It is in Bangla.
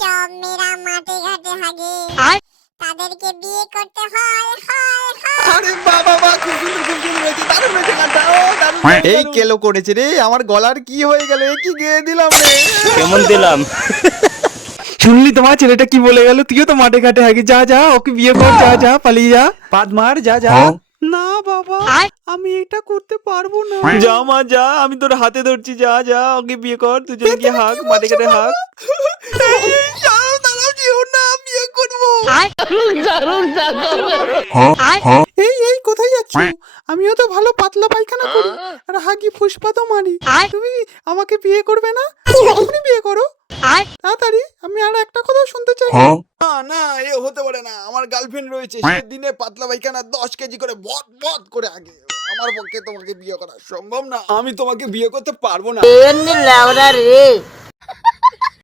সব মেয়েরা মাঠে ঘাটে হাগে তাদেরকে বিয়ে করতে হয় হয় হয়। আরে বাবা বাহ, খুব সুন্দর হয়েছে, দারুণ হয়েছে গানটা, ও দারুণ এই দারুণ। কেলো করেছে রে, আমার গলার কি হয়ে গেল, এ কি গেয়ে দিলাম রে। কেমন দিলাম? শুনলি তোমার ছেলেটা কি বলে গেল? তুইও তো মাঠে ঘাটে হাগি, যা যা ওকে বিয়ে কর, যা যা পালিয়ে যা, পাদ মার, যা যা। না বাবা, আমি এটা করতে পারবো না। যা মা যা, আমি তোর হাতে ধরছি, যা যা ওকে বিয়ে কর, দুজনে গিয়ে হাগ, মাঠে ঘাটে হাগ। দাঁড়াও যেও না, বিয়ে করবো। এই এই কোথায় যাচ্ছ? আমিও তো ভালো পাতলা পায়খানা করি আর হাগি ফুসপাতও মারি। তুমি আমাকে বিয়ে করবে না? তুমি বিয়ে করো তাড়াতাড়ি, আমি আর একটা কথা শুনতে চাই। না না, এ হতে পারে না, আমার গার্লফ্রেন্ড রয়েছে, সে দিনে পাতলা পায়খানা 10 কেজি করে ভট ভট করে আগে। আমার পক্ষে তোমাকে বিয়ে করা সম্ভব না, আমি তোমাকে বিয়ে করতে পারবো না।